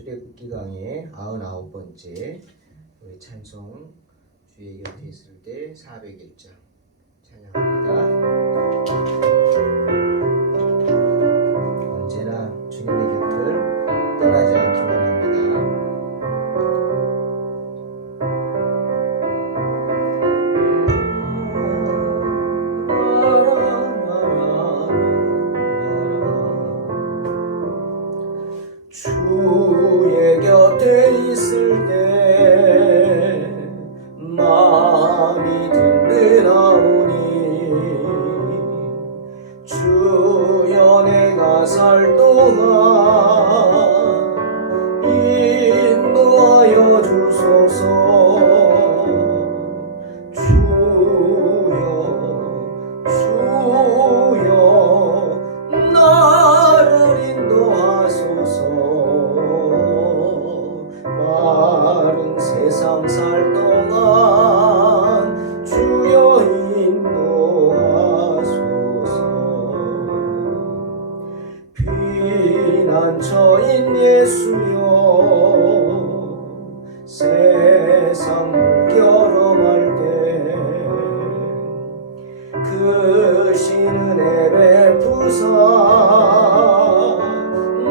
출애굽기 강의 99번째 우리 찬송 주의 곁에 있을 때 401장 찬양합니다. 언제나 주님의 곁을 떠나지 않기 원합니다. 주의 곁에 있을 때 마음이 든든하오니 주여 내가 살 동안 인도하여 주소서. 주여 나를 인도하소서. 마른 세상 살 동안 주여 인도하소서. 피난처인 예수여 세상 물결어갈 때 그 신은혜 베푸사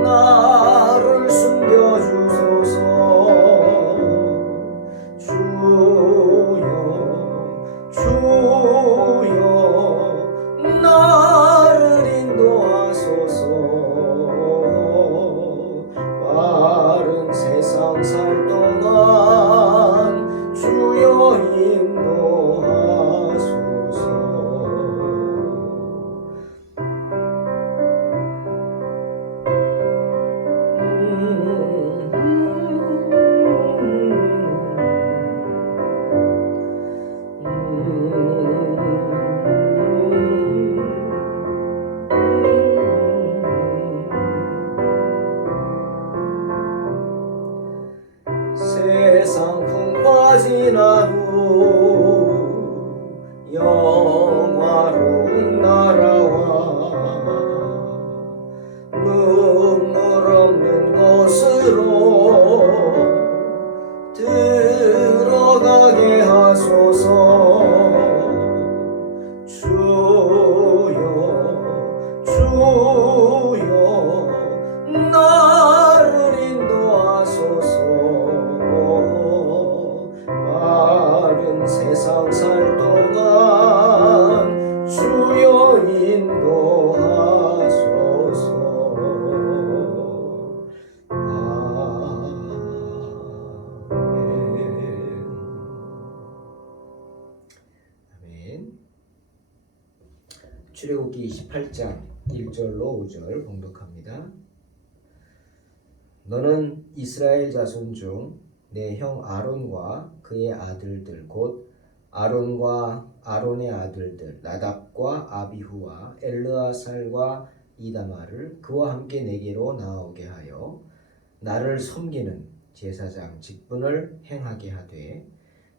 나를 숨겨주소서. 주여 나를 인도하소서. 빠른 세상 살 동안 주여 인도하소서. 세상 풍파 지나도 영화로운 나라와 눈물 없는 곳으로 들어가게 하소서. 주여 나를 인도하소서. 마른 세상 살 동안 주여 인도하소서. 아멘. 출애굽기 28장 1절로 5절 봉독합니다. 너는 이스라엘 자손 중 내 형 아론과 그의 아들들 곧 아론과 아론의 아들들 나답과 아비후와 엘르아살과 이다마를 그와 함께 내게로 나오게 하여 나를 섬기는 제사장 직분을 행하게 하되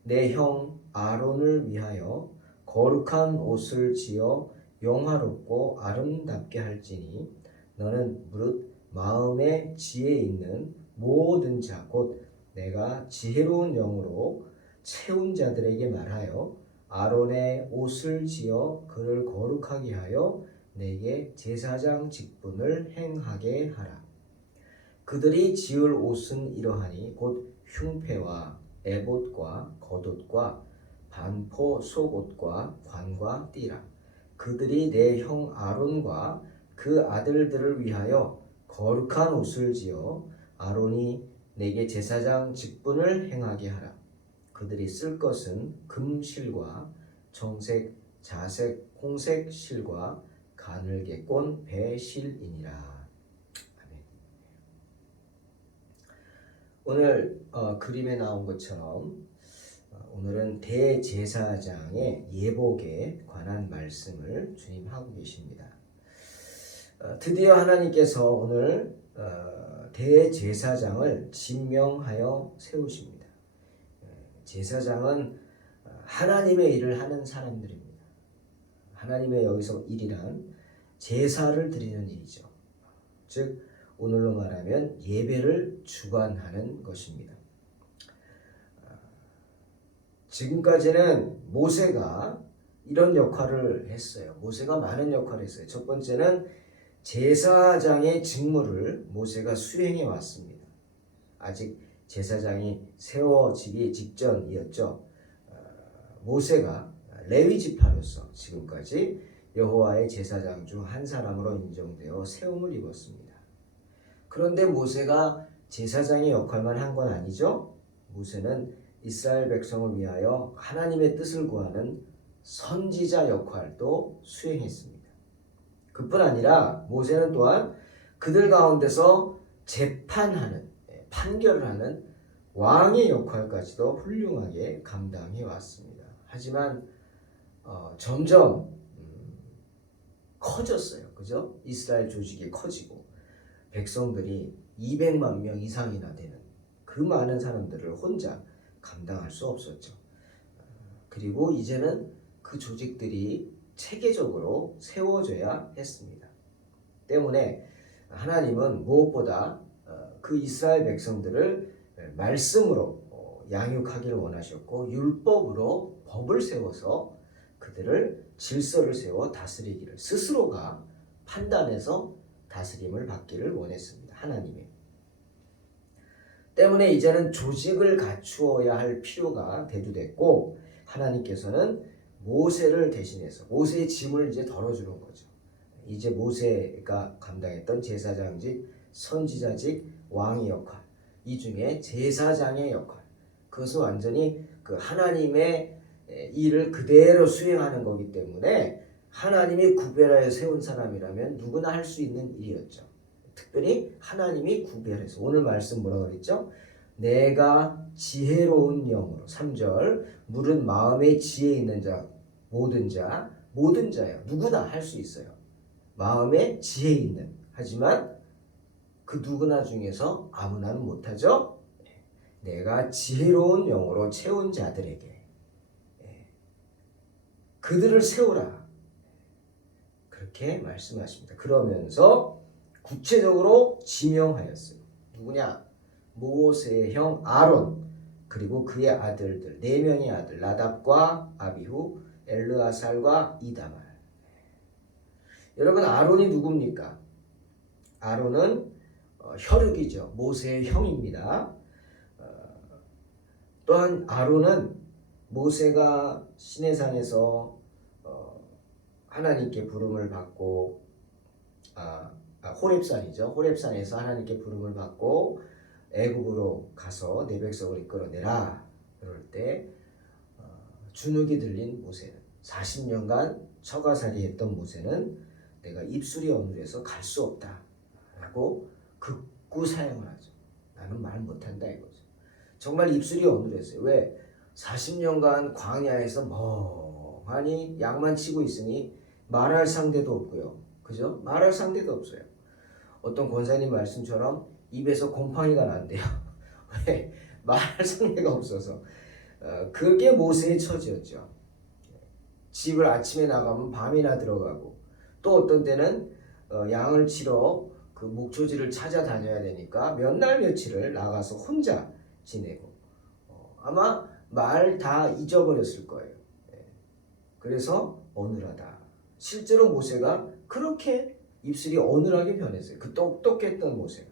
내 형 아론을 위하여 거룩한 옷을 지어 영화롭고 아름답게 할지니 너는 무릇 마음에 지혜 있는 모든 자 곧 내가 지혜로운 영으로 채운 자들에게 말하여 아론의 옷을 지어 그를 거룩하게 하여 내게 제사장 직분을 행하게 하라. 그들이 지을 옷은 이러하니 곧 흉패와 에봇과 겉옷과 반포 속옷과 관과 띠라. 그들이 내 형 아론과 그 아들들을 위하여 거룩한 옷을 지어 아론이 내게 제사장 직분을 행하게 하라. 그들이 쓸 것은 금실과 정색, 자색, 홍색 실과 가늘게 꼰 배실이니라. 아멘. 오늘 그림에 나온 것처럼 오늘은 대제사장의 예복에 관한 말씀을 주님 하고 계십니다. 드디어 하나님께서 오늘 대제사장을 지명하여 세우십니다. 제사장은 하나님의 일을 하는 사람들입니다. 하나님의 여기서 일이란 제사를 드리는 일이죠. 즉 오늘로 말하면 예배를 주관하는 것입니다. 지금까지는 모세가 이런 역할을 했어요. 모세가 많은 역할을 했어요. 첫 번째는 제사장의 직무를 모세가 수행해 왔습니다. 아직 제사장이 세워지기 직전이었죠. 모세가 레위 지파로서 지금까지 여호와의 제사장 중 한 사람으로 인정되어 세움을 입었습니다. 그런데 모세가 제사장의 역할만 한 건 아니죠. 모세는 이스라엘 백성을 위하여 하나님의 뜻을 구하는 선지자 역할도 수행했습니다. 그뿐 아니라 모세는 또한 그들 가운데서 재판하는, 판결을 하는 왕의 역할까지도 훌륭하게 감당해 왔습니다. 하지만 점점 커졌어요. 그죠? 이스라엘 조직이 커지고 백성들이 200만 명 이상이나 되는 그 많은 사람들을 혼자 감당할 수 없었죠. 그리고 이제는 그 조직들이 체계적으로 세워져야 했습니다. 때문에 하나님은 무엇보다 그 이스라엘 백성들을 말씀으로 양육하기를 원하셨고 율법으로 법을 세워서 그들을 질서를 세워 다스리기를 스스로가 판단해서 다스림을 받기를 원했습니다. 하나님이. 때문에 이제는 조직을 갖추어야 할 필요가 대두됐고 하나님께서는 모세를 대신해서 모세의 짐을 이제 덜어주는 거죠. 이제 모세가 감당했던 제사장직, 선지자직, 왕의 역할, 이 중에 제사장의 역할, 그것은 완전히 그 하나님의 일을 그대로 수행하는 거기 때문에 하나님이 구별하여 세운 사람이라면 누구나 할 수 있는 일이었죠. 특별히 하나님이 구별해서 오늘 말씀 뭐라고 그랬죠? 내가 지혜로운 영으로 3절 물은 마음에 지혜 있는 자 모든 자예요. 누구나 할 수 있어요. 마음에 지혜 있는. 하지만 그 누구나 중에서 아무나는 못하죠. 내가 지혜로운 영으로 채운 자들에게 그들을 세우라. 그렇게 말씀하십니다. 그러면서 구체적으로 지명하였어요. 누구냐? 모세의 형 아론 그리고 그의 아들들 4명의 아들 나답과 아비후 엘르아살과 이다말. 여러분 아론이 누굽니까? 아론은 혈육이죠. 모세의 형입니다. 또한 아론은 모세가 시내산에서 하나님께 부름을 받고 호렙산이죠. 호렙산에서 하나님께 부름을 받고 애굽으로 가서 내 백성을 이끌어내라. 그럴 때 주눅이 들린 모세는 40년간 처가살이 했던 모세는 내가 입술이 어눌해서 갈 수 없다 라고 극구 사용을 하죠. 나는 말 못한다 이거죠. 정말 입술이 어눌했어요. 왜? 40년간 광야에서 멍하니 양만 치고 있으니 말할 상대도 없고요. 그죠? 말할 상대도 없어요. 어떤 권사님 말씀처럼 입에서 곰팡이가 난대요. 왜? 말할 상대가 없어서. 그게 모세의 처지였죠. 집을 아침에 나가면 밤이나 들어가고 또 어떤 때는 양을 치러 그 목초지를 찾아다녀야 되니까 몇 날 며칠을 나가서 혼자 지내고 아마 말 다 잊어버렸을 거예요. 그래서 어눌하다. 실제로 모세가 그렇게 입술이 어눌하게 변했어요. 그 똑똑했던 모세가.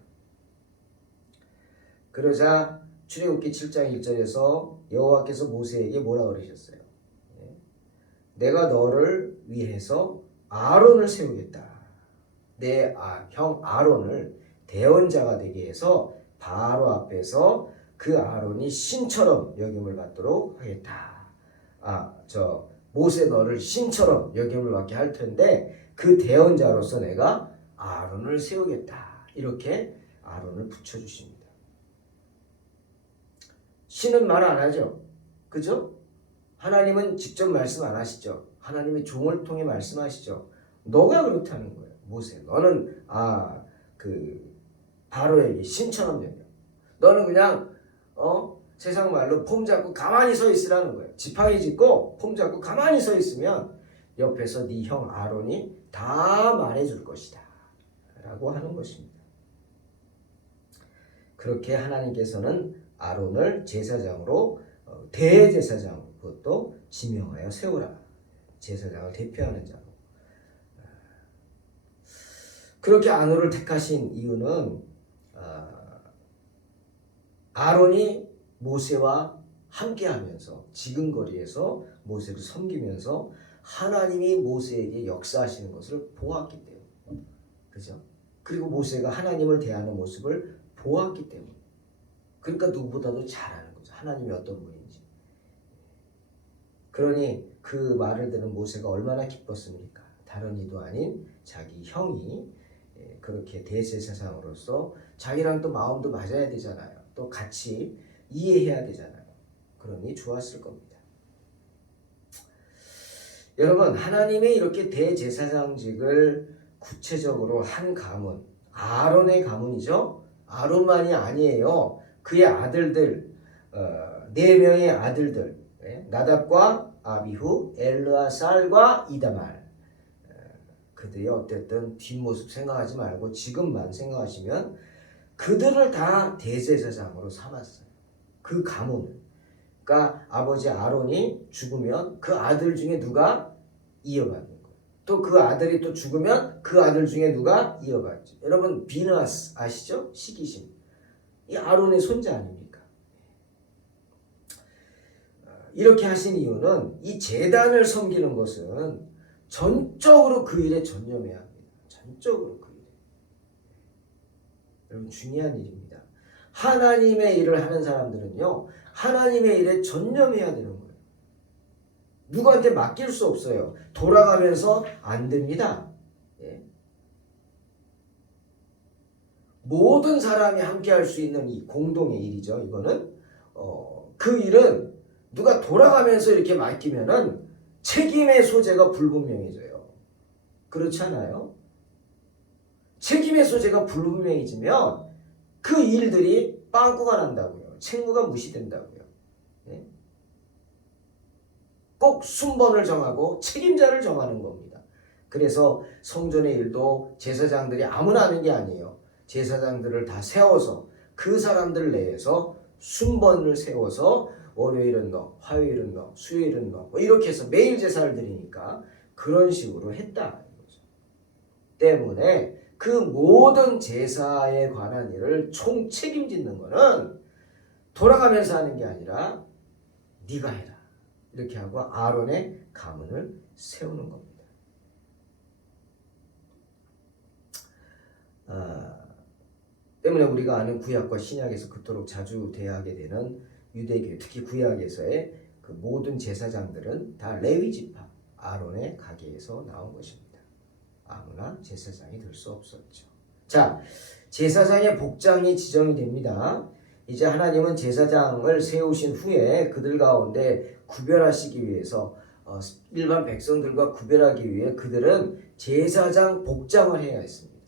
그러자 출애굽기 7장 1절에서 여호와께서 모세에게 뭐라 그러셨어요? 내가 너를 위해서 아론을 세우겠다. 내 형 아론을 대언자가 되게 해서 바로 앞에서 그 아론이 신처럼 여김을 받도록 하겠다. 모세 너를 신처럼 여김을 받게 할 텐데 그 대언자로서 내가 아론을 세우겠다. 이렇게 아론을 붙여주십니다. 신은 말 안 하죠. 그죠? 하나님은 직접 말씀 안 하시죠. 하나님이 종을 통해 말씀하시죠. 너가 그렇다는 거예요. 모세 너는 바로에게 신처럼 여겨. 너는 그냥 세상 말로 폼 잡고 가만히 서 있으라는 거예요. 지팡이 짚고 폼 잡고 가만히 서 있으면 옆에서 네 형 아론이 다 말해줄 것이다 라고 하는 것입니다. 그렇게 하나님께서는 아론을 제사장으로 대제사장으로 그것도 지명하여 세우라. 제사장을 대표하는 자로. 그렇게 아론을 택하신 이유는 아론이 모세와 함께하면서 지근거리에서 모세를 섬기면서 하나님이 모세에게 역사하시는 것을 보았기 때문에, 그죠? 그리고 모세가 하나님을 대하는 모습을 보았기 때문에, 그러니까 누구보다도 잘 아는 거죠. 하나님이 어떤 분인지. 그러니 그 말을 들은 모세가 얼마나 기뻤습니까? 다른 이도 아닌 자기 형이 그렇게 대제사장으로서 자기랑 또 마음도 맞아야 되잖아요. 또 같이 이해해야 되잖아요. 그러니 좋았을 겁니다. 여러분, 하나님의 이렇게 대제사장직을 구체적으로 한 가문, 아론의 가문이죠. 아론만이 아니에요. 그의 아들들, 4명의 아들들, 나답과 아비후, 엘르아살과 이다말. 그들이 어쨌든 뒷모습 생각하지 말고 지금만 생각하시면 그들을 다 대제사장으로 삼았어요. 그 가문을. 그러니까 아버지 아론이 죽으면 그 아들 중에 누가 이어받는 거예요. 또 그 아들이 또 죽으면 그 아들 중에 누가 이어받죠. 여러분 비느하스 아시죠? 시기심. 이 아론의 손자 아닙니까? 이렇게 하신 이유는 이 제단을 섬기는 것은 전적으로 그 일에 전념해야 합니다. 전적으로 그 일에. 여러분 중요한 일입니다. 하나님의 일을 하는 사람들은요. 하나님의 일에 전념해야 되는 거예요. 누구한테 맡길 수 없어요. 돌아가면서 안 됩니다. 예. 모든 사람이 함께 할 수 있는 이 공동의 일이죠. 이거는 그 일은 누가 돌아가면서 이렇게 맡기면은 책임의 소재가 불분명해져요. 그렇지 않아요? 책임의 소재가 불분명해지면 그 일들이 빵꾸가 난다고요. 책무가 무시된다고요. 네? 꼭 순번을 정하고 책임자를 정하는 겁니다. 그래서 성전의 일도 제사장들이 아무나 하는 게 아니에요. 제사장들을 다 세워서 그 사람들 내에서 순번을 세워서 월요일은 너, 화요일은 너, 수요일은 너, 뭐 이렇게 해서 매일 제사를 드리니까 그런 식으로 했다. 때문에 그 모든 제사에 관한 일을 총 책임짓는 거는 돌아가면서 하는 게 아니라 네가 해라. 이렇게 하고 아론의 가문을 세우는 겁니다. 때문에 우리가 아는 구약과 신약에서 그토록 자주 대하게 되는 유대교, 특히 구약에서의 그 모든 제사장들은 다 레위 지파 아론의 가게에서 나온 것입니다. 아무나 제사장이 될 수 없었죠. 자, 제사장의 복장이 지정이 됩니다. 이제 하나님은 제사장을 세우신 후에 그들 가운데 구별하시기 위해서 일반 백성들과 구별하기 위해 그들은 제사장 복장을 해야 했습니다.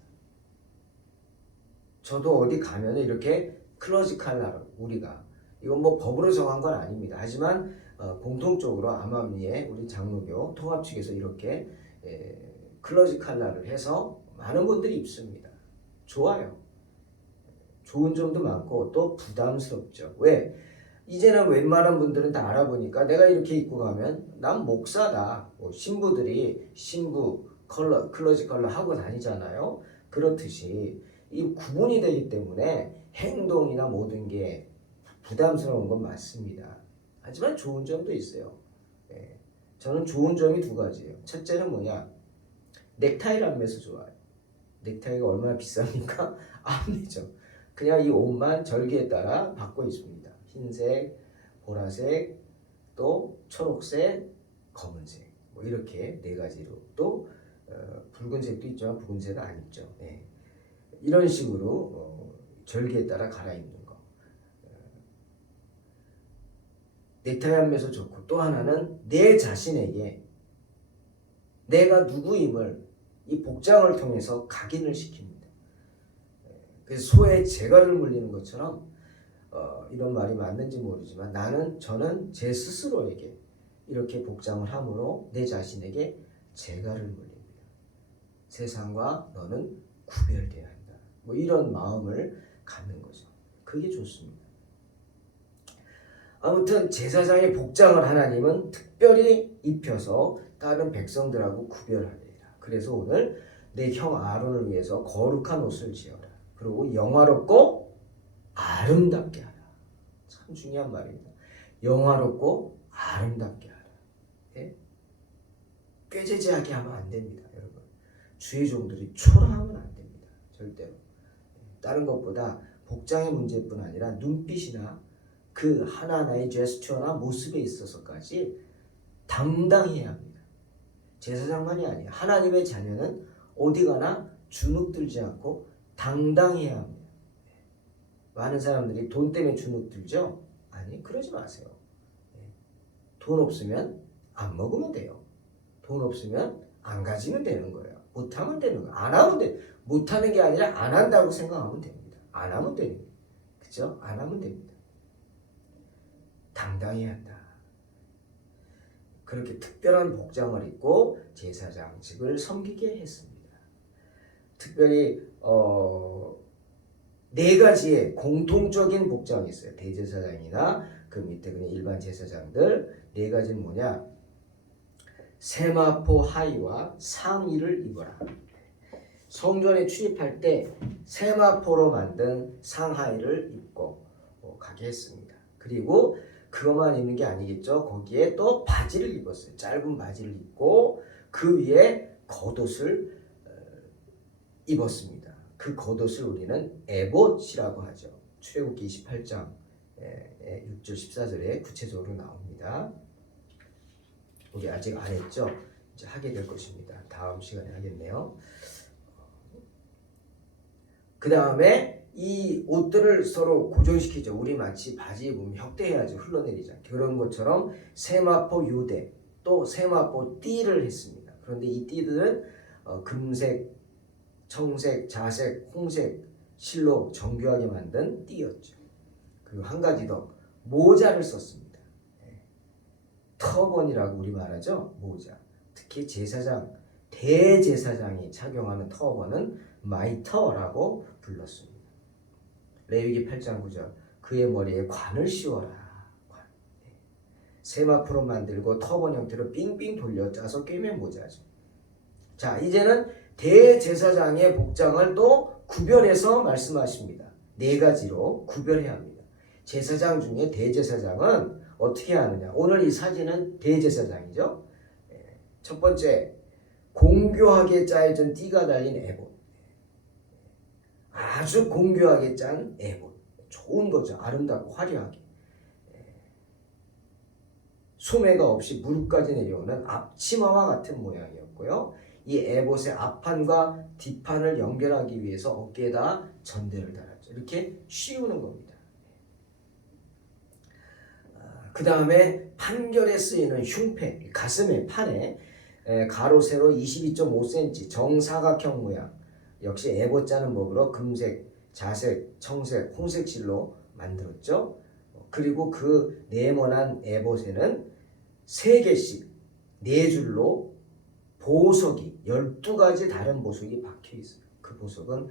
저도 어디 가면 이렇게 클러지칼라로 우리가 이건 뭐 법으로 정한 건 아닙니다. 하지만 공통적으로 암암리에 우리 장로교 통합 측에서 이렇게 클러지칼라를 해서 많은 분들이 입습니다. 좋아요. 좋은 점도 많고 또 부담스럽죠. 왜? 이제는 웬만한 분들은 다 알아보니까 내가 이렇게 입고 가면 난 목사다. 뭐 신부들이 신부 클러지 컬러 하고 다니잖아요. 그렇듯이 이 구분이 되기 때문에 행동이나 모든 게 부담스러운 건 맞습니다. 하지만 좋은 점도 있어요. 저는 좋은 점이 2가지예요. 첫째는 뭐냐? 넥타이를 안 매서 좋아요. 넥타이가 얼마나 비쌉니까? 안 매죠. 그냥 이 옷만 절기에 따라 바꿔 입습니다. 흰색, 보라색, 또 초록색, 검은색 뭐 이렇게 4가지로 또 붉은색도 있지만 붉은색은 안 입죠. 네. 이런 식으로 절기에 따라 갈아입는 거. 넥타이 안 매서 좋고 또 하나는 내 자신에게 내가 누구임을 이 복장을 통해서 각인을 시킵니다. 그래서 소에 재갈을 물리는 것처럼 이런 말이 맞는지 모르지만 저는 제 스스로에게 이렇게 복장을 함으로 내 자신에게 재갈을 물립니다. 세상과 너는 구별되어야 한다. 뭐 이런 마음을 갖는 거죠. 그게 좋습니다. 아무튼 제사장의 복장을 하나님은 특별히 입혀서 다른 백성들하고 구별하리라. 그래서 오늘 내 형 아론을 위해서 거룩한 옷을 지어라. 그리고 영화롭고 아름답게 하라. 참 중요한 말입니다. 영화롭고 아름답게 하라. 예? 꾀죄죄하게 하면 안 됩니다. 여러분. 주의 종들이 초라하면 안 됩니다. 절대로. 다른 것보다 복장의 문제뿐 아니라 눈빛이나 그 하나하나의 제스처나 모습에 있어서까지 당당해야 합니다. 제사장만이 아니에요. 하나님의 자녀는 어디 가나 주눅들지 않고 당당해야 합니다. 많은 사람들이 돈 때문에 주눅들죠? 아니, 그러지 마세요. 돈 없으면 안 먹으면 돼요. 돈 없으면 안 가지면 되는 거예요. 못하면 되는 거예요. 안 하면 돼. 못하는 게 아니라 안 한다고 생각하면 됩니다. 안 하면 됩니다. 그죠? 안 하면 됩니다. 당당해야 한다. 그렇게 특별한 복장을 입고 제사장직을 섬기게 했습니다. 특별히 네 가지의 공통적인 복장이 있어요. 대제사장이나 그 밑에 그냥 일반 제사장들 네 가지는 뭐냐? 세마포 하의와 상의를 입어라. 성전에 출입할 때 세마포로 만든 상하의를 입고 가게 했습니다. 그리고 그것만 입는 게 아니겠죠. 거기에 또 바지를 입었어요. 짧은 바지를 입고 그 위에 겉옷을 입었습니다. 그 겉옷을 우리는 에봇이라고 하죠. 출애굽기 28장 6절 14절에 구체적으로 나옵니다. 우리 아직 안 했죠? 이제 하게 될 것입니다. 다음 시간에 하겠네요. 그 다음에 이 옷들을 서로 고정시키죠. 우리 마치 바지 입으면 혁대해야지 흘러내리지 않게. 그런 것처럼 세마포 요대 또 세마포 띠를 했습니다. 그런데 이 띠들은 금색, 청색, 자색, 홍색 실로 정교하게 만든 띠였죠. 그리고 한 가지 더 모자를 썼습니다. 터번이라고 우리 말하죠. 모자. 특히 제사장, 대제사장이 착용하는 터번은 마이터라고 불렀습니다. 레위기 8장 9절 그의 머리에 관을 씌워라. 관. 세마포로 만들고 터번 형태로 삥삥 돌려 짜서 꿰맨 모자죠. 자, 이제는 대제사장의 복장을 또 구별해서 말씀하십니다. 네 가지로 구별해야 합니다. 제사장 중에 대제사장은 어떻게 하느냐. 오늘 이 사진은 대제사장이죠. 첫 번째, 공교하게 짜여진 띠가 달린 에봇. 아주 공교하게 짠 에봇. 좋은 거죠. 아름답고 화려하게. 소매가 없이 무릎까지 내려오는 앞치마와 같은 모양이었고요. 이 에봇의 앞판과 뒷판을 연결하기 위해서 어깨에다 전대를 달았죠. 이렇게 씌우는 겁니다. 그 다음에 판결에 쓰이는 흉패, 가슴의 판에 가로 세로 22.5cm 정사각형 모양, 역시 에봇 짜는 법으로 금색, 자색, 청색, 홍색 실로 만들었죠. 그리고 그 네모난 에봇에는 3개씩 4줄로 보석이 12가지 다른 보석이 박혀 있어요. 그 보석은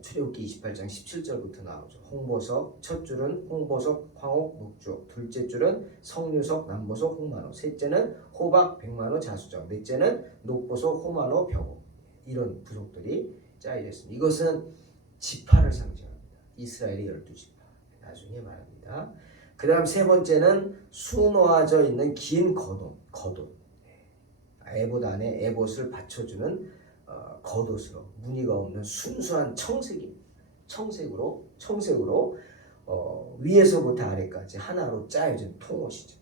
출애굽기 28장 17절부터 나오죠. 홍보석, 첫 줄은 홍보석, 황옥, 묵주, 둘째 줄은 석류석, 남보석, 홍만호, 셋째는 호박, 백만호, 자수정, 넷째는 녹보석, 호만호, 벽옥. 이런 부석들이 짜여졌습니다. 이것은 지파를 상징합니다. 이스라엘의 12지파. 나중에 말합니다. 그 다음 세 번째는 수놓아져 있는 긴 겉옷. 에봇 안에 에봇을 받쳐주는 겉옷으로 무늬가 없는 순수한 청색입니다. 청색으로 위에서부터 아래까지 하나로 짜여진 통옷이죠.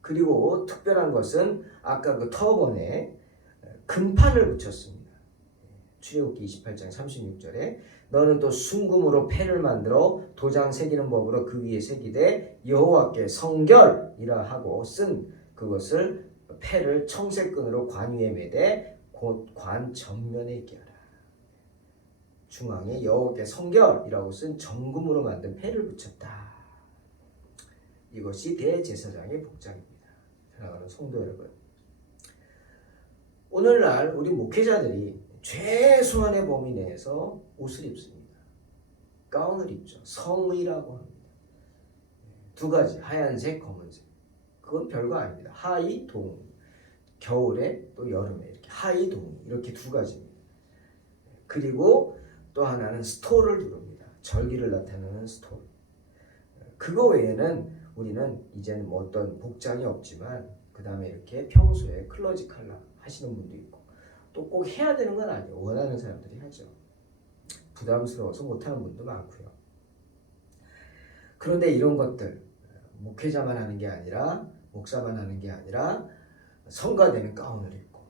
그리고 특별한 것은 아까 그 터번에 금판을 붙였습니다. 출애굽기 28장 36절에 너는 또 순금으로 패를 만들어 도장 새기는 법으로 그 위에 새기되 여호와께 성결이라 하고 쓴 그것을 패를 청색끈으로 관 위에 매되 곧 관 전면에 있게 하라. 중앙에 여호와께 성결이라고 쓴 정금으로 만든 패를 붙였다. 이것이 대제사장의 복장입니다. 사랑하는 성도 여러분, 오늘날 우리 목회자들이 최소한의 범위 내에서 옷을 입습니다. 가운을 입죠. 성의라고 합니다. 두 가지, 하얀색, 검은색. 그건 별거 아닙니다. 하의, 동. 겨울에 또 여름에 이렇게 하의, 동 이렇게 두 가지입니다. 그리고 또 하나는 스토를 두릅니다. 절기를 나타내는 스토. 그거 외에는 우리는 이제는 뭐 어떤 복장이 없지만 그 다음에 이렇게 평소에 클러지 칼라 하시는 분도 있고 또 꼭 해야 되는 건 아니에요. 원하는 사람들이 하죠. 부담스러워서 못하는 분도 많고요. 그런데 이런 것들 목회자만 하는 게 아니라 목사만 하는 게 아니라 성가대는 가운을 입고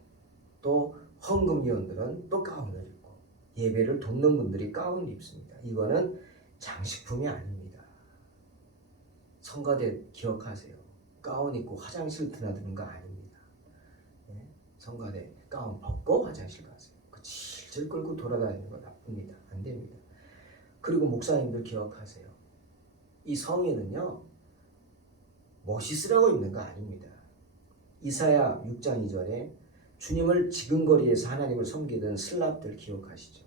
또 헌금위원들은 또 가운을 입고 예배를 돕는 분들이 가운을 입습니다. 이거는 장식품이 아닙니다. 성가대 기억하세요. 가운 입고 화장실 드나드는 거 아닙니다. 네? 성가대 가운 벗고 화장실 가세요. 그 질질 끌고 돌아다니는 거 나쁩니다. 안 됩니다. 그리고 목사님들 기억하세요. 이 성의는요 멋있으라고 입는 거 아닙니다. 이사야 6장 2절에 주님을 지근거리에서 하나님을 섬기던 슬랍들 기억하시죠?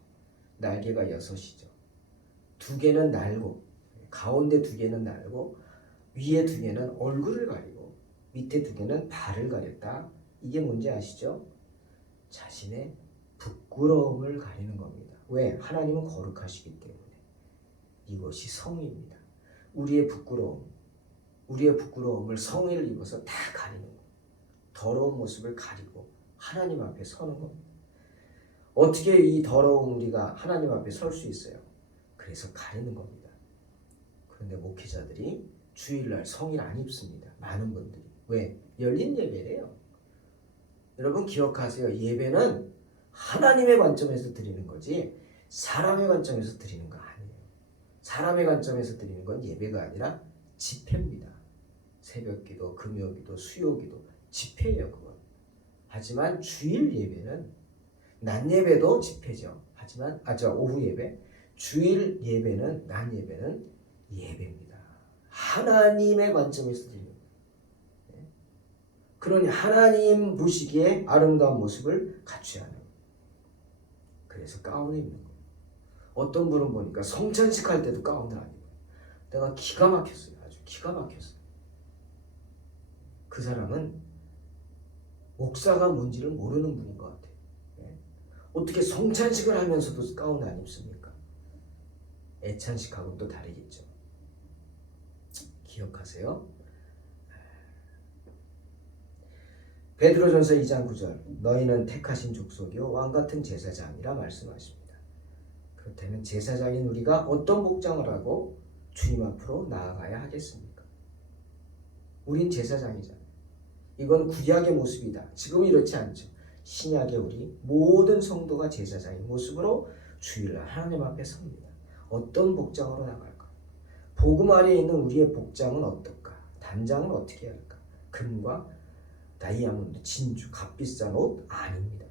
날개가 6이죠. 2개는 날고 가운데 2개는 날고 위에 2개는 얼굴을 가리고 밑에 2개는 발을 가렸다. 이게 뭔지 아시죠? 자신의 부끄러움을 가리는 겁니다. 왜? 하나님은 거룩하시기 때문에. 이것이 성의입니다. 우리의 부끄러움을 성의를 입어서 다 가리는 겁니다. 더러운 모습을 가리고 하나님 앞에 서는 겁니다. 어떻게 이 더러운 우리가 하나님 앞에 설 수 있어요? 그래서 가리는 겁니다. 그런데 목회자들이 주일날 성의를 안 입습니다. 많은 분들이. 왜? 열린 예배래요. 여러분 기억하세요. 예배는 하나님의 관점에서 드리는 거지 사람의 관점에서 드리는 거 아니에요. 사람의 관점에서 드리는 건 예배가 아니라 집회입니다. 새벽기도, 금요기도, 수요기도 집회예요. 그건. 하지만 주일 예배는 낮 예배도 집회죠. 하지만 오후 예배, 주일 예배는 낮 예배는 예배입니다. 하나님의 관점에서 드리는 거예요. 그러니 하나님 보시기에 아름다운 모습을 갖춰야 하는 거예요. 그래서 가운을 입는 거예요. 어떤 분은 보니까 성찬식 할 때도 가운을 안 입어요. 내가 기가 막혔어요. 아주 기가 막혔어요. 그 사람은 목사가 뭔지를 모르는 분인 것 같아요. 어떻게 성찬식을 하면서도 가운을 안 입습니까? 애찬식하고는 또 다르겠죠. 기억하세요. 베드로전서 2장 9절 너희는 택하신 족속이요 왕같은 제사장이라 말씀하십니다. 그렇다면 제사장인 우리가 어떤 복장을 하고 주님 앞으로 나아가야 하겠습니까? 우린 제사장이잖아요. 이건 구약의 모습이다. 지금은 이렇지 않죠. 신약의 우리 모든 성도가 제사장인 모습으로 주일날 하나님 앞에 섭니다. 어떤 복장으로 나갈까? 복음 아래에 있는 우리의 복장은 어떨까? 단장은 어떻게 할까? 금과 다이아몬드, 진주, 값비싼 옷 아닙니다.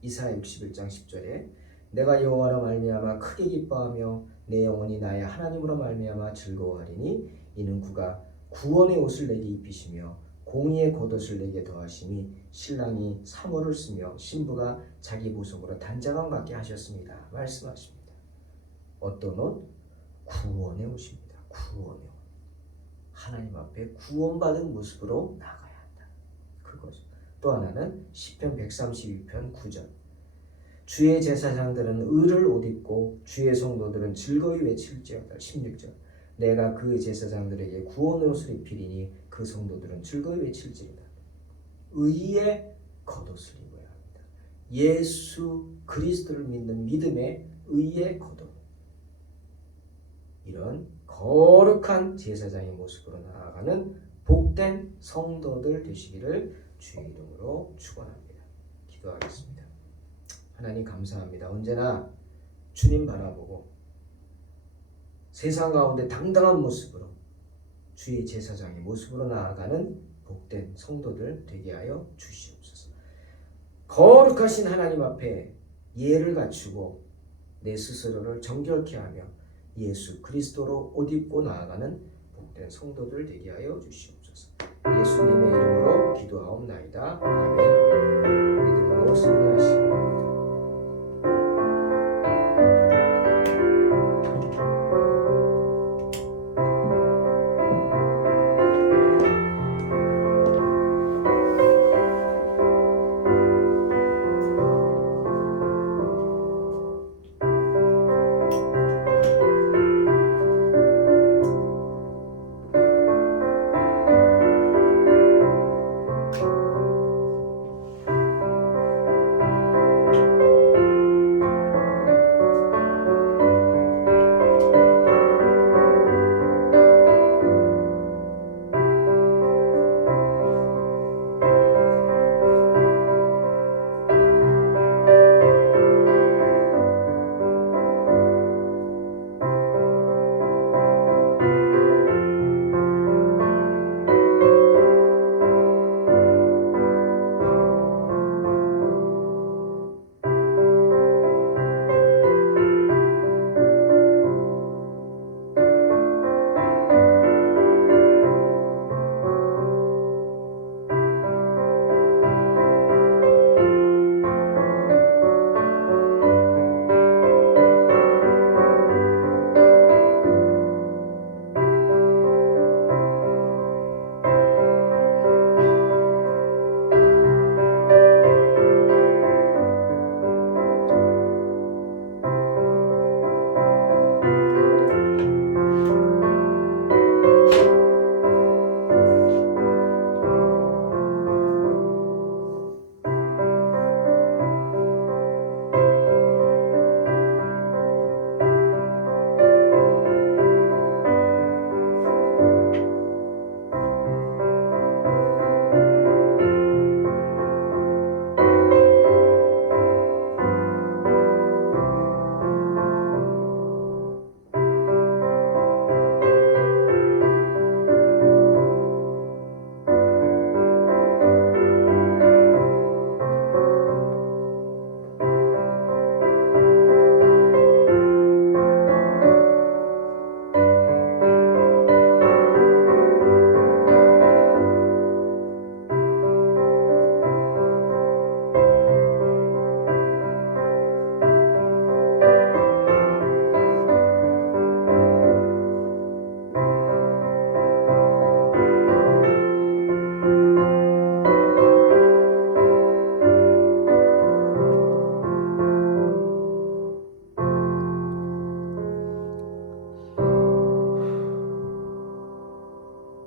이사야 61장 10절에 내가 여호와로 말미암아 크게 기뻐하며 내 영혼이 나의 하나님으로 말미암아 즐거워하리니 이는 그가 구원의 옷을 내게 입히시며 공의의 겉옷을 내게 더하시니 신랑이 사모를 쓰며 신부가 자기 보석으로 단장함 받게 하셨습니다. 말씀하십니다. 어떤 옷? 구원의 옷입니다. 구원의 옷. 하나님 앞에 구원받은 모습으로 나가야 한다. 그거죠. 또 하나는 시편 132편 9절 주의 제사장들은 의를 옷 입고 주의 성도들은 즐거이 외칠지어다. 16절 내가 그 제사장들에게 구원의 옷을 입히리니 그 성도들은 즐거이 외칠지어다. 의의 겉옷을 입어야 합니다. 예수 그리스도를 믿는 믿음의 의의 겉옷. 이런 거룩한 제사장의 모습으로 나아가는 복된 성도들 되시기를 주의 이름으로 축원합니다. 기도하겠습니다. 하나님 감사합니다. 언제나 주님 바라보고 세상 가운데 당당한 모습으로 주의 제사장의 모습으로 나아가는 복된 성도들 되게 하여 주시옵소서. 거룩하신 하나님 앞에 예를 갖추고 내 스스로를 정결케 하며 예수 그리스도로 옷 입고 나아가는 복된 성도들 되게 하여 주시옵소서. 예수님의 이름으로 기도하옵나이다. 아멘. 믿음으로 승리하시기